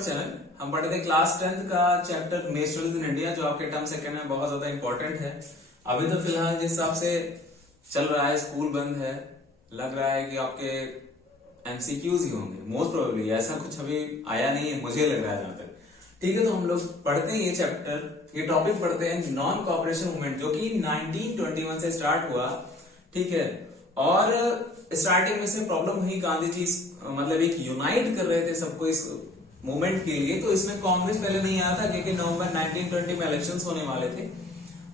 Our channel. हम पढ़ते थे क्लास 10th का चैप्टर नेशनलिज्म इन इंडिया, जो आपके टर्म सेकंड में बहुत ज्यादा इंपॉर्टेंट है। अभी तो फिलहाल जिस हिसाब से चल रहा है, स्कूल बंद है, लग रहा है कि आपके एमसीक्यूज ही होंगे मोस्ट प्रोबेबली। ऐसा कुछ अभी आया नहीं है, मुझे लग रहा है जहां तक। ठीक है, तो हम लोग पढ़ते हैं ये चैप्टर, ये टॉपिक पढ़ते हैं नॉन कॉपरेशन मूवमेंट, जो कि 1921 से स्टार्ट हुआ। ठीक है, और स्टार्टिंग में से प्रॉब्लम हुई, गांधी जी मतलब एक यूनाइट कर रहे थे सबको इस मूवमेंट के लिए। तो इसमें कांग्रेस पहले नहीं आया था, क्योंकि नवंबर 1920 में इलेक्शंस होने वाले थे।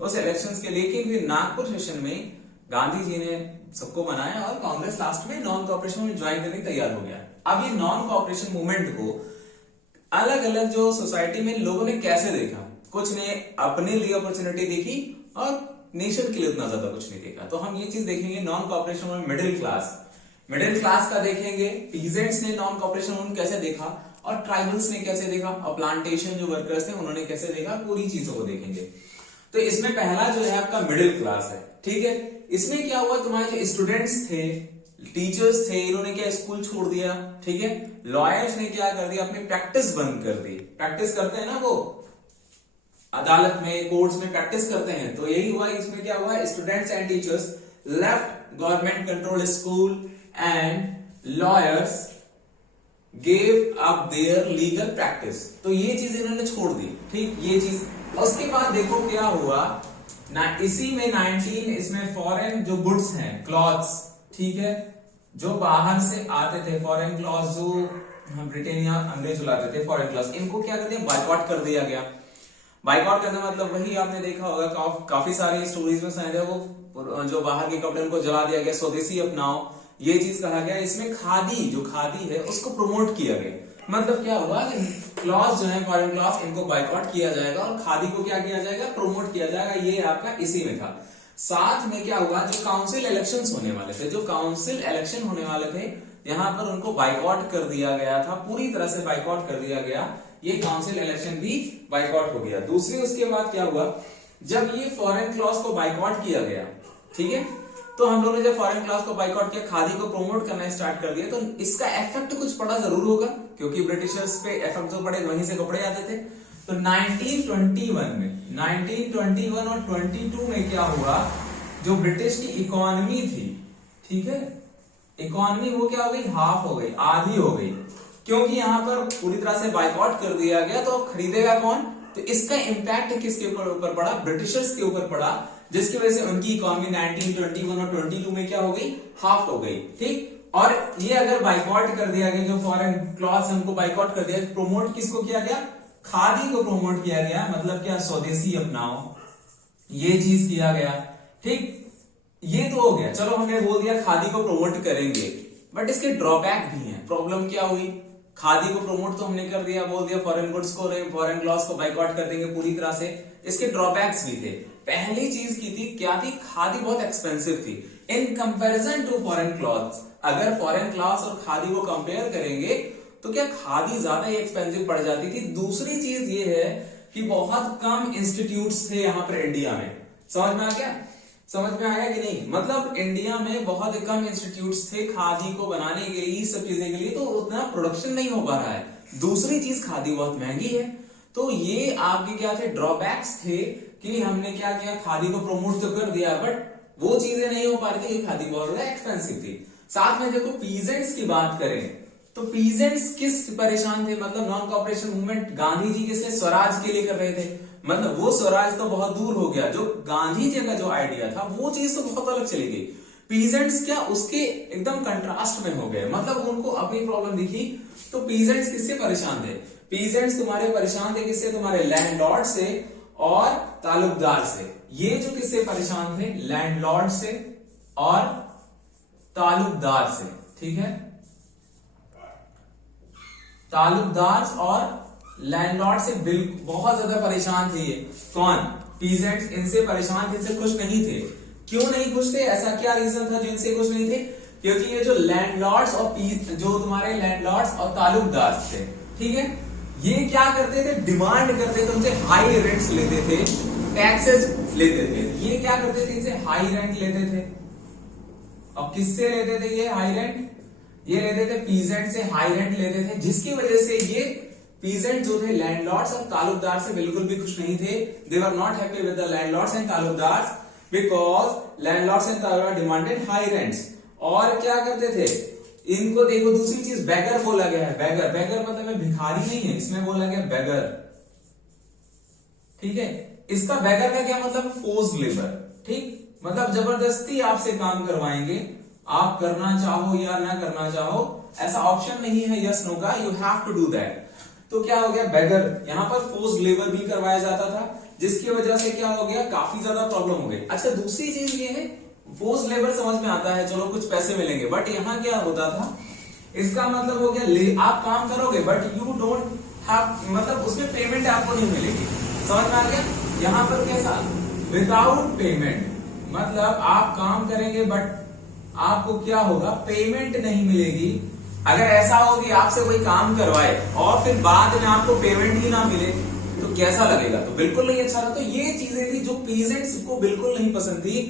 उस इलेक्शंस के लिए फिर नागपुर सेशन में गांधी जी ने सबको बनाया और कांग्रेस लास्ट में नॉन कॉपरेशन में ज्वाइन करने तैयार हो गया। अब ये नॉन कॉपरेशन मूवमेंट को अलग अलग जो सोसाइटी में लोगों ने कैसे देखा, कुछ ने अपने लिए अपॉर्चुनिटी देखी और नेशन के लिए उतना ज्यादा कुछ नहीं देखा। तो हम ये चीज देखेंगे नॉन कॉपरेशन में मिडिल क्लास का देखेंगे, पीजेंट्स ने नॉन कॉपरेशन मूवमेंट कैसे देखा और ट्राइबल्स ने कैसे देखा और प्लांटेशन जो वर्कर्स थे उन्होंने कैसे देखा, पूरी चीजों को देखेंगे। तो इसमें पहला जो है आपका मिडिल क्लास है। ठीक है, इसमें क्या हुआ, तुम्हारे जो स्टूडेंट्स थे, टीचर्स थे, इन्होंने क्या स्कूल छोड़ दिया। ठीक है, लॉयर्स ने क्या कर दिया, अपनी प्रैक्टिस बंद कर दी। प्रैक्टिस करते हैं ना वो अदालत में, कोर्ट्स में प्रैक्टिस करते हैं, तो यही हुआ। इसमें क्या हुआ, students and teachers left government control school and lawyers gave up their legal practice. तो ये चीज इन्होंने छोड़ दी। ठीक, ये चीज। उसके बाद देखो क्या हुआ ना, इसी में 19 इसमें फॉरेन जो गुड्स हैं, क्लॉथ्स, ठीक है, जो बाहर से आते थे, फॉरेन क्लॉथ्स जो ब्रिटेन या अंग्रेज लाते थे, फॉरेन क्लॉथ्स, इनको क्या करते हैं, बायकॉट कर दिया गया। बायकॉट करना मतलब वही आपने देखा होगा, काफी सारी स्टोरीज में सुना है, वो जो बाहर के कपड़े उनको जला दिया गया, स्वदेशी अपनाओ, ये चीज कहा गया। इसमें खादी, जो खादी है उसको प्रमोट किया गया। मतलब क्या होगा कि क्लॉथ जो है फॉरेन क्लॉथ, इनको बायकॉट किया जाएगा और खादी को क्या किया जाएगा, प्रमोट किया जाएगा। ये आपका इसी में था। साथ में क्या हुआ, जो काउंसिल इलेक्शंस होने वाले थे, यहाँ पर उनको बायकॉट कर दिया गया था, पूरी तरह से बायकॉट कर दिया गया। ये काउंसिल इलेक्शन भी बायकॉट हो गया। दूसरी उसके बाद क्या हुआ, जब ये फॉरेन क्लॉथ को बायकॉट किया गया, ठीक है, तो हम लोगों ने जब फॉरेन क्लॉथ को बायकॉट किया, खादी को प्रमोट करना स्टार्ट कर दिया, तो इसका इफेक्ट कुछ पड़ा जरूर होगा, क्योंकि ब्रिटिशर्स पे इफेक्ट जो पड़े वहीं से कपड़े आते थे। तो 1921 और 22 में क्या हुआ, जो ब्रिटिश की इकोनॉमी थी, ठीक है, इकोनॉमी वो क्या हो गई, हाफ हो गई, आधी हो गई, क्योंकि यहां पर पूरी तरह से बायकॉट कर दिया गया। तो खरीदेगा कौन, तो इसका इंपैक्ट किसके ऊपर पड़ा, ब्रिटिशर्स के ऊपर पड़ा, जिसकी वजह से उनकी इकोनॉमी 1921 और 22 में क्या हो गई, हाफ हो गई। ठीक, और ये अगर बायकॉट कर दिया गया, जो फॉरेन क्लॉथ्स उनको बायकॉट कर दिया, प्रमोट किसको किया गया, खादी को प्रमोट किया गया। मतलब क्या, स्वदेशी अपनाओ, ये चीज किया गया। ठीक, ये तो हो गया, चलो हमने बोल दिया खादी को प्रमोट करेंगे, बट इसके ड्रॉबैक भी हैं। प्रॉब्लम क्या हुई, खादी को प्रमोट तो हमने कर दिया, बोल दिया फॉरेन गुड्स को, फॉरेन क्लॉथ्स को बायकॉट कर देंगे पूरी तरह से। इसके ड्रॉबैक्स भी थे। पहली चीज की थी, क्या थी, खादी बहुत एक्सपेंसिव थी in comparison to foreign clothes. अगर फॉरेन क्लॉथ्स और खादी को कंपेयर करेंगे तो क्या खादी ज्यादा ही एक्सपेंसिव पड़ जाती थी। दूसरी चीज ये है कि बहुत कम इंस्टीट्यूट्स थे यहाँ पर इंडिया में। समझ में आ गया, समझ में आया कि नहीं, मतलब इंडिया में बहुत कम इंस्टीट्यूट्स थे खादी को बनाने के लिए, सब चीजें के लिए, तो उतना प्रोडक्शन नहीं हो पा रहा है। दूसरी चीज, खादी बहुत महंगी है। तो ये आपके क्या थे, ड्रॉबैक्स थे कि हमने क्या किया, खादी को प्रमोट तो कर दिया, बट वो चीजें नहीं हो पा रही थी, खादी बहुत ज्यादा एक्सपेंसिव थी। साथ में देखो पीजेंट्स की बात करें तो पीजेंट्स किस परेशान थे, मतलब non cooperation movement Gandhi ji किसके, स्वराज के लिए कर रहे थे। मतलब वो स्वराज तो बहुत दूर हो गया, जो गांधी जी का जो आइडिया था वो चीज तो बहुत अलग चली गई। पीजेंट्स क्या उसके एकदम कंट्रास्ट में हो गए, मतलब उनको अपनी प्रॉब्लम दिखी। तो पीजेंट्स किससे परेशान थे, पीजेंट्स तुम्हारे परेशान थे किससे, तुम्हारे लैंडलॉर्ड से और तालुकदार से। ये जो किससे परेशान थे, लैंडलॉर्ड से और तालुकदार से। ठीक है, तालुकदार और लैंडलॉर्ड से बिल्कुल बहुत ज्यादा परेशान थे ये। कौन, पीजेंट्स, इनसे परेशान थे, इनसे खुश नहीं थे। क्यों नहीं खुश थे, ऐसा क्या रीजन था जो इनसे खुश नहीं थे, क्योंकि ये जो लैंडलॉर्ड्स और जो तुम्हारे लैंडलॉर्ड्स और तालुकदार थे, ठीक है, ये क्या करते थे, डिमांड करते थे, उनसे हाई रेंट्स लेते थे, टैक्सेस लेते थे। ये क्या करते थे, इनसे हाई रेंट लेते थे। और किससे लेते थे ये हाई रेंट, ये लेते थे पीजेंट से हाई रेंट लेते थे, जिसकी वजह से ये पीजेंट जो थे लैंडलॉर्ड्स और तालुकदार से बिल्कुल भी खुश नहीं थे। They were not happy with the landlords and taluqdars because landlords and taluqdar demanded high rents. और क्या करते थे इनको, देखो दूसरी चीज बैगर बोला गया है। बैगर, बैगर मतलब भिखारी नहीं है, इसमें बोला गया बैगर, ठीक है। इसका बैगर का क्या मतलब, फोर्स्ड लेबर, ठीक, मतलब जबरदस्ती आपसे काम करवाएंगे, आप करना चाहो या ना करना चाहो, ऐसा ऑप्शन नहीं है यस नो का, you have to do that. तो क्या हो गया बैगर, यहां पर फोर्स्ड लेबर भी करवाया जाता था, जिसकी वजह से क्या हो गया, काफी ज्यादा प्रॉब्लम हो गई। अच्छा दूसरी चीज ये है, फोर्स्ड लेबर समझ में आता है, चलो कुछ पैसे मिलेंगे, बट यहाँ क्या होता था, इसका मतलब हो गया आप काम करोगे बट यू डोंट हैव, मतलब उसमें पेमेंट आपको नहीं मिलेगी। समझ में आ गया? यहाँ पर कैसा, विदाउट पेमेंट, मतलब आप काम करेंगे बट आपको क्या होगा, पेमेंट नहीं मिलेगी। अगर ऐसा हो कि आपसे कोई काम करवाए और फिर बाद में आपको पेमेंट ही ना मिले तो कैसा लगेगा, तो बिल्कुल नहीं अच्छा। तो ये चीजें थी जो पीजेंट्स को बिल्कुल नहीं पसंद थी।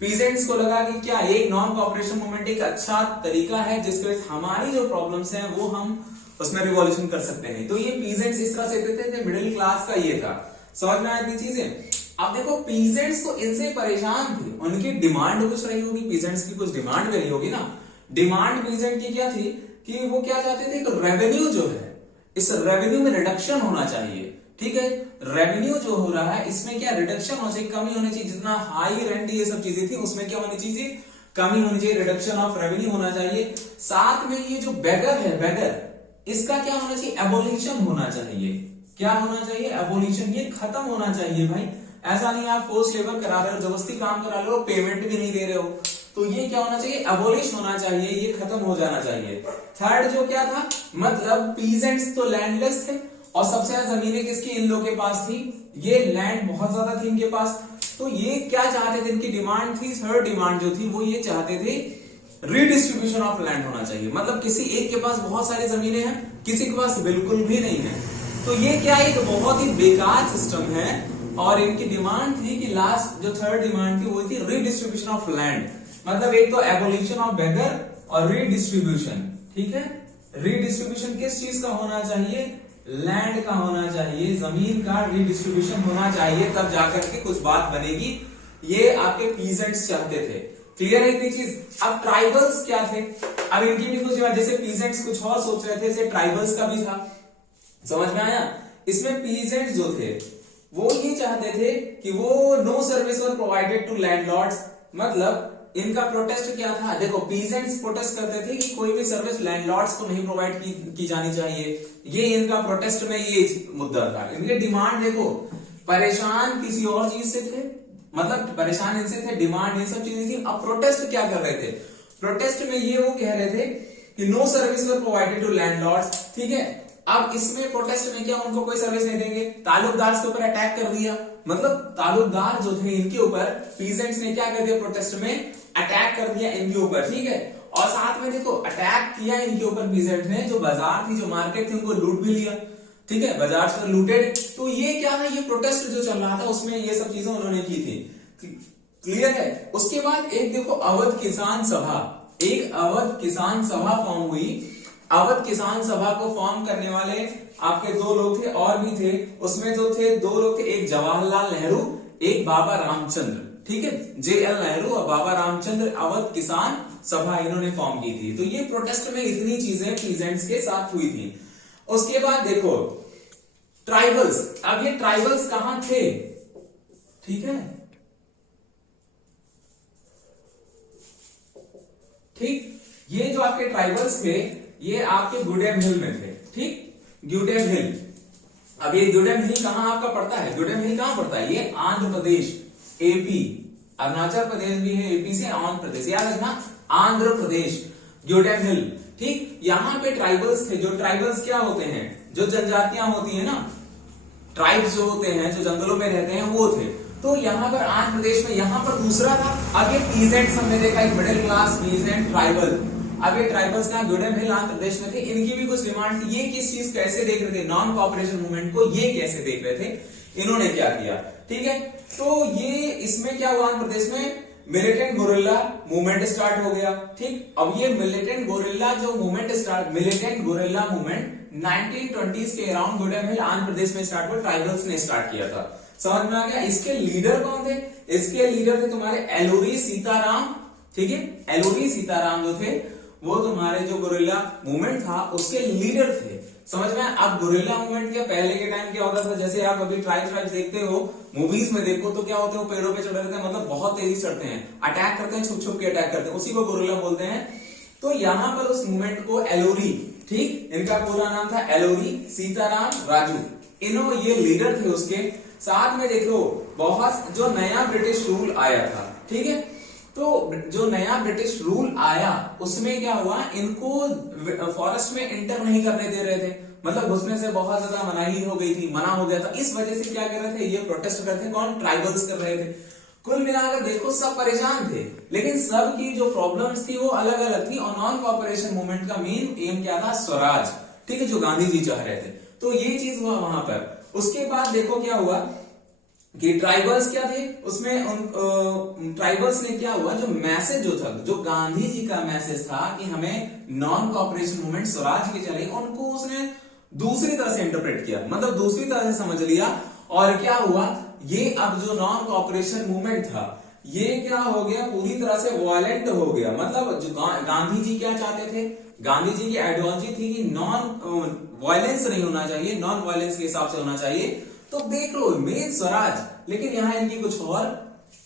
पीजेंट्स को लगा कि क्या एक नॉन कॉपरेशन मूवमेंट एक अच्छा तरीका है जिसके वजह से हमारी जो प्रॉब्लम्स हैं वो हम उसमें रिवॉल्यूशन कर सकते हैं। तो ये पीजेंट्स इस तरह से देते थे, मिडिल क्लास का ये था। समझ में आती चीजें। अब देखो पीजेंट्स तो इनसे परेशान थे, उनकी डिमांड कुछ रही होगी, पीजेंट्स की कुछ डिमांड रही होगी ना। डिमांड पीजेंट की क्या थी कि वो क्या चाहते थे, रेवेन्यू जो है इस रेवेन्यू में रिडक्शन होना चाहिए, ठीक है। रेवेन्यू जो हो रहा है इसमें क्या रिडक्शन होना चाहिए, कमी होनी चाहिए। जितना हाई रेंट ये सब चीजें थी उसमें क्या होनी चाहिए, कमी होनी चाहिए, रिडक्शन ऑफ रेवेन्यू होना चाहिए। साथ में ये जो बेगर है, बेगर, इसका क्या होना चाहिए, एबोलिशन होना चाहिए। क्या होना चाहिए, एबोलिशन, ये खत्म होना चाहिए भाई। ऐसा नहीं आप फोर्स लेबर करा रहे हो, जबरदस्ती काम करा रहे हो, पेमेंट भी नहीं दे रहे हो, तो ये क्या होना चाहिए, एबोलिश होना चाहिए, ये खत्म हो जाना चाहिए। थर्ड जो क्या था, मतलब पीजेंट्स तो लैंडलेस थे और सबसे ज्यादा जमीनें किसकी, इन लोगों के पास थी, ये लैंड बहुत ज्यादा थी इनके पास। तो ये क्या चाहते थे, इनकी डिमांड थी, थर्ड डिमांड जो थी वो ये चाहते थे रीडिस्ट्रीब्यूशन ऑफ लैंड होना चाहिए। मतलब किसी एक के पास बहुत सारी जमीनें हैं, किसी के पास बिल्कुल भी नहीं है। तो ये क्या है, तो बहुत ही बेकार सिस्टम है। और इनकी डिमांड थी कि लास्ट जो थर्ड डिमांड थी वो थी रीडिस्ट्रीब्यूशन ऑफ लैंड। मतलब एक तो एबोलिशन ऑफ बेगर और रीडिस्ट्रीब्यूशन, ठीक है। रीडिस्ट्रीब्यूशन किस चीज का होना चाहिए, लैंड का होना चाहिए, जमीन का रीडिस्ट्रीब्यूशन होना चाहिए, तब जाकर के कुछ बात बनेगी। ये आपके पीजेंट्स चाहते थे। क्लियर है इतनी चीज। अब ट्राइबल्स क्या थे, अब इनकी भी कुछ, जैसे पीजेंट्स कुछ और सोच रहे थे, जैसे ट्राइबल्स का भी था। समझ में आया। इसमें पीजेंट्स जो थे वो ये चाहते थे कि वो no service were provided to landlords. मतलब इनका प्रोटेस्ट क्या था, देखो पीजेंट्स प्रोटेस्ट करते थे कि कोई भी सर्विस लैंडलॉर्ड्स को नहीं प्रोवाइड की जानी चाहिए। ये इनका प्रोटेस्ट में ये मुद्दा था। इनके डिमांड देखो, परेशान किसी और चीज से थे, मतलब परेशान इनसे थे, डिमांड ये सब चीजें थी। अब प्रोटेस्ट क्या कर रहे थे, प्रोटेस्ट में ये वो कह रहे थे कि no service were provided to landlords, ठीक है। अब इसमें प्रोटेस्ट में क्या उनको कोई सर्विस नहीं देंगे, तालुकदार के ऊपर अटैक कर दिया। मतलब तालुकदार जो थे इनके ऊपर पीजेंट्स ने क्या कर दिया, प्रोटेस्ट में अटैक कर दिया इनके ऊपर, ठीक है। और साथ में देखो अटैक किया इनके ऊपर पीजेंट ने, जो बाजार थी, जो मार्केट थी, उनको लूट भी लिया, ठीक है, बाजार से लूटेड। तो ये क्या है, ये प्रोटेस्ट जो चल रहा था उसमें ये सब चीजें उन्होंने की थी। क्लियर है। उसके बाद एक देखो अवध किसान सभा, एक अवध किसान सभा फॉर्म हुई। अवध किसान सभा को फॉर्म करने वाले आपके दो लोग थे, और भी थे। उसमें जो थे दो लोग थे, एक जवाहरलाल नेहरू, एक बाबा रामचंद्र, ठीक है। JL नेहरू और बाबा रामचंद्र अवध किसान सभा इन्होंने फॉर्म की थी। तो ये प्रोटेस्ट में इतनी चीजें पीजेंट्स के साथ हुई थी। उसके बाद देखो ट्राइबल्स। अब ये ट्राइबल्स कहां थे, ठीक है, ठीक। ये जो आपके ट्राइबल्स थे ये आपके गुडेम हिल में थे, ठीक, गुडेम हिल। अब ये गुडेम हिल कहां आपका पड़ता है, गुडेम हिल कहां पड़ता है, ये आंध्र प्रदेश, AP, अरुणाचल प्रदेश भी है, AP से आंध्र प्रदेश, याद रखना आंध्र प्रदेश, गुडेम हिल, ठीक। यहां पे ट्राइबल्स थे। जो ट्राइबल्स क्या होते हैं, जो जनजातियां होती है ना, ट्राइब्स जो होते हैं, जो जंगलों में रहते हैं, वो थे। तो यहाँ पर आंध्र प्रदेश में, यहाँ पर दूसरा था। अब ये पीजेंट्स हमने देखा, एक मिडिल क्लास पीजेंट ट्राइबल। अब ये ट्राइबल्स का गुडेम हिल आंध्र प्रदेश में थे। इनकी भी कुछ डिमांड थी। ये किस चीज कैसे देख रहे थे, नॉन कॉपरेशन मूवमेंट को ये कैसे देख रहे थे, इन्होंने क्या किया, ठीक है। तो ये इसमें क्या हुआ, आंध्र प्रदेश में मिलिटेंट गोरिल्ला मूवमेंट स्टार्ट हो गया। ठीक, अब ये मिलिटेंट गोरिल्ला मूवमेंट 1920s के अराउंड गुडेम हिल आंध्र प्रदेश में स्टार्ट हुआ, ट्राइबल्स ने स्टार्ट किया था। समझ में आ गया? इसके लीडर कौन थे? इसके लीडर थे तुम्हारे एलूरी सीताराम। ठीक है, एलूरी सीताराम जो थे वो तुम्हारे जो गोरिल्ला मूवमेंट था उसके लीडर थे। समझ में? अब गोरिल्ला मूवमेंट के पहले के टाइम क्या होता था, जैसे आप अभी ट्राइब देखते हो, मूवीज में देखो तो क्या होते हैं, वो पेड़ों पे चढ़े रहते हैं, मतलब बहुत तेजी चढ़ते हैं, अटैक करते हैं, छुप छुप के अटैक करते हैं, उसी को गोरिल्ला बोलते हैं। तो यहाँ पर उस मूवमेंट को एलोरी, ठीक, इनका पूरा नाम था एलोरी सीताराम राजू, ये लीडर थे उसके। साथ में देखो बहुत जो नया ब्रिटिश रूल आया था, ठीक है, तो जो नया ब्रिटिश रूल आया उसमें क्या हुआ, इनको फॉरेस्ट में एंटर नहीं करने दे रहे थे, मतलब घुसने से बहुत ज्यादा मनाही हो गई थी, मना हो गया था। इस वजह से क्या कर रहे थे, ये प्रोटेस्ट करते हैं, कौन, ट्राइबल्स कर रहे थे। कुल मिलाकर देखो सब परेशान थे, लेकिन सब की जो प्रॉब्लम्स थी वो अलग अलग थी। और नॉन कोऑपरेशन मूवमेंट का मेन एम क्या था, स्वराज, ठीक है, जो गांधी जी चाह रहे थे। तो ये चीज हुआ वहां पर। उसके बाद देखो क्या हुआ कि ट्राइबल्स क्या थे उसमें, ट्राइबल्स ने क्या हुआ, जो मैसेज जो था, जो गांधी जी का मैसेज था कि हमें नॉन कोऑपरेशन मूवमेंट स्वराज की चले, उनको उसने दूसरी तरह से इंटरप्रेट किया, मतलब दूसरी तरह से समझ लिया। और क्या हुआ, ये अब जो नॉन कोऑपरेशन मूवमेंट था ये क्या हो गया, पूरी तरह से वायलेंट हो गया। मतलब जो गांधी जी क्या चाहते थे, गांधी जी की आइडियोलॉजी थी कि नॉन वायलेंस नहीं होना चाहिए, नॉन वायलेंस के हिसाब से होना चाहिए। तो देख लो मेन स्वराज, लेकिन यहाँ इनकी कुछ और,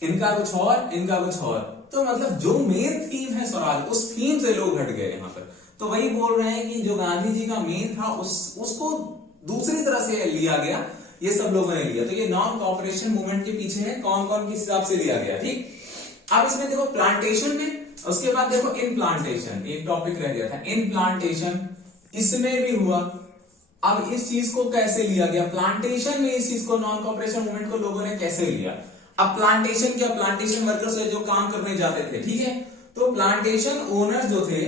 इनका कुछ और, इनका कुछ और। तो मतलब जो मेन थीम है स्वराज, उस थीम से लोग हट गए यहाँ पर। तो वही बोल रहे हैं कि जो गांधी जी का मेन था उसको दूसरी तरह से लिया गया, ये सब लोगों ने लिया। तो ये नॉन कोऑपरेशन मूवमेंट के पीछे है कौन कौन किस हिसाब से लिया गया, ठीक। अब इसमें देखो प्लांटेशन में, उसके बाद देखो इन प्लांटेशन, एक टॉपिक रह गया था इन प्लांटेशन, इसमें भी हुआ। अब इस चीज को कैसे लिया गया, प्लांटेशन में इस चीज को, नॉन कोऑपरेशन मूवमेंट को लोगों ने कैसे लिया। अब प्लांटेशन क्या, प्लांटेशन वर्कर्स जो काम करने जाते थे, ठीक है, तो प्लांटेशन ओनर्स जो थे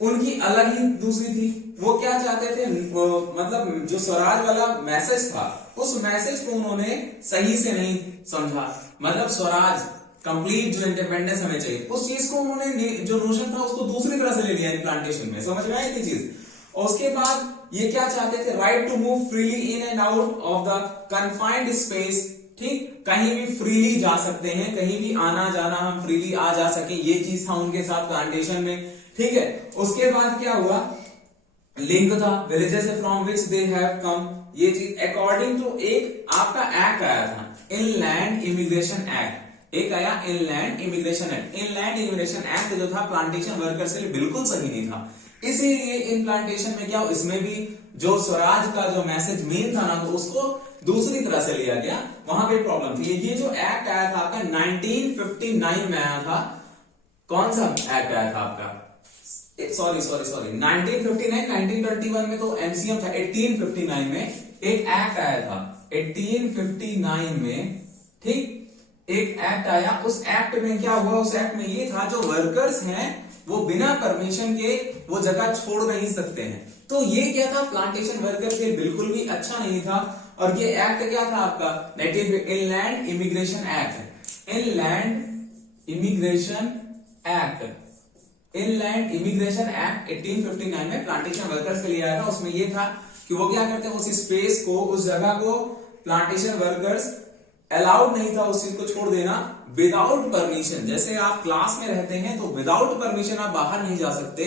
उनकी अलग ही दूसरी थी। वो क्या चाहते थे, मतलब जो स्वराज वाला मैसेज था उस मैसेज को उन्होंने सही से नहीं समझा। मतलब स्वराज कंप्लीट जो इंडिपेंडेंस हमें चाहिए, उस चीज को उन्होंने, जो नोशन था उसको दूसरी तरह से ले लिया प्लांटेशन में। समझ में आई ये चीज। और उसके बाद ये क्या चाहते थे, right to move freely in and out of the confined space, ठीक, कहीं भी फ्रीली जा सकते हैं, कहीं भी आना जाना हम फ्रीली आ जा सके, ये चीज था उनके साथ प्लांटेशन में, ठीक है। उसके बाद क्या हुआ, लिंक था villages from which they have come, ये चीज अकॉर्डिंग टू एक आपका एक्ट आया था, इनलैंड इमिग्रेशन एक्ट, एक आया inland immigration act. Inland immigration act जो था प्लांटेशन वर्कर्स के लिए बिल्कुल सही नहीं था, इसीलिए इन प्लांटेशन में क्या, इसमें भी जो स्वराज का जो मैसेज मेन था ना, तो उसको दूसरी तरह से लिया गया, वहां पे प्रॉब्लम थी। ये जो एक्ट आया था आपका 1959 में आया था, कौन सा एक्ट आया था आपका, सॉरी 1959, 1921 में तो एमसीएम था, 1859 में एक एक्ट आया था, 1859 में, ठीक, एक एक्ट आया। उस एक्ट में क्या हुआ, उस एक्ट में ये था जो वर्कर्स हैं वो बिना परमिशन के वो जगह छोड़ नहीं सकते हैं। तो ये क्या था, प्लांटेशन वर्कर्स के लिए बिल्कुल भी अच्छा नहीं था। और ये एक्ट क्या था आपका, inland immigration act, inland immigration act, inland immigration act 1859 में प्लांटेशन वर्कर्स के लिए आया था। उसमें यह था कि वो क्या करते हैं, उस स्पेस को, उस जगह को प्लांटेशन वर्कर्स अलाउड नहीं था उस चीज को छोड़ देना विदाउट परमिशन। जैसे आप क्लास में रहते हैं तो विदाउट परमिशन आप बाहर नहीं जा सकते,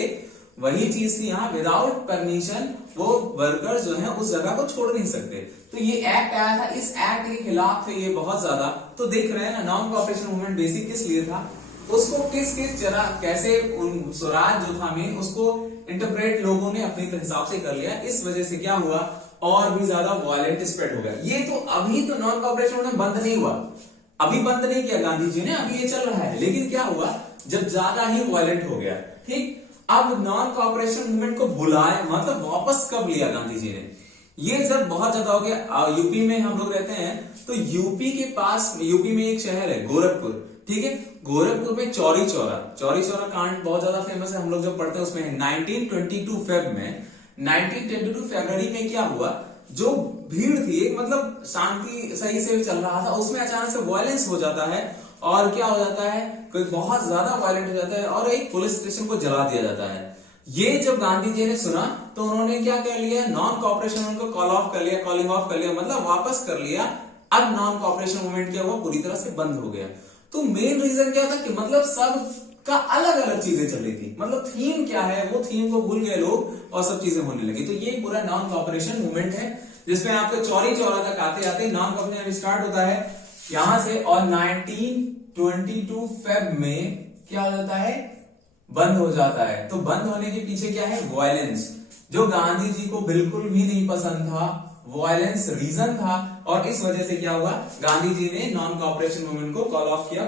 वही चीज थी यहाँ, विदाउट परमिशन वो वर्कर्स जो है उस जगह को छोड़ नहीं सकते। तो ये एक्ट आया था, इस एक्ट के खिलाफ थे ये बहुत ज्यादा। तो देख रहे हैं ना, नॉन कोऑपरेशन मूवमेंट बेसिक किस लिए था, उसको किस जरा कैसे उन स्वराज जो था में उसको इंटरप्रेट लोगों ने अपने हिसाब से कर लिया। इस वजह से क्या हुआ, और भी ज्यादा वायलेंट स्प्रेड हो गया। ये तो अभी तो नॉन कोऑपरेशन में बंद नहीं हुआ, अभी बंद नहीं किया गांधी जी ने, अभी ये चल रहा है। लेकिन क्या हुआ, जब ज्यादा ही वायलेंट हो गया, ठीक, अब नॉन कोऑपरेशन मूवमेंट को बुलाए, मतलब वापस कब लिया गांधी जी ने, ये जब बहुत ज्यादा हो गया। यूपी में हम लोग रहते हैं, तो यूपी के पास, यूपी में एक शहर है गोरखपुर, ठीक है, गोरखपुर में चौरी चौरा कांड बहुत ज्यादा फेमस है, हम लोग जब पढ़ते हैं उसमें 1922 फेब में, 1922 फरवरी में क्या हुआ, जो भीड़ थी, मतलब शांति सही से चल रहा था, उसमें अचानक से वायलेंस हो जाता है। और क्या हो जाता है, कोई बहुत ज्यादा वायलेंट हो जाता है और एक पुलिस स्टेशन को जला दिया जाता है। ये जब गांधी जी ने सुना तो उन्होंने क्या कर लिया, नॉन कॉपरेशन उनको कॉलिंग ऑफ कर लिया, मतलब वापस कर लिया। अब नॉन कॉपरेशन मूवमेंट क्या हुआ, पूरी तरह से बंद हो गया। तो मेन रीजन क्या था कि मतलब सब का अलग अलग चीजें चल रही थी, मतलब थीम क्या है वो थीम को भूल गए लोग और सब चीजें होने लगी। तो ये पूरा नॉन कॉपरेशन मूवमेंट है जिसमें आपको चौरी चौरा तक आते आते नॉन कॉपरेशन स्टार्ट होता है यहां से, और 1922 फेब में क्या हो जाता है, बंद हो जाता है। तो बंद होने के पीछे क्या है, वायलेंस, जो गांधी जी को बिल्कुल भी नहीं पसंद था, वायलेंस रीजन था। और इस वजह से क्या हुआ, गांधी जी ने नॉन कॉपरेशन मूवमेंट को कॉल ऑफ किया।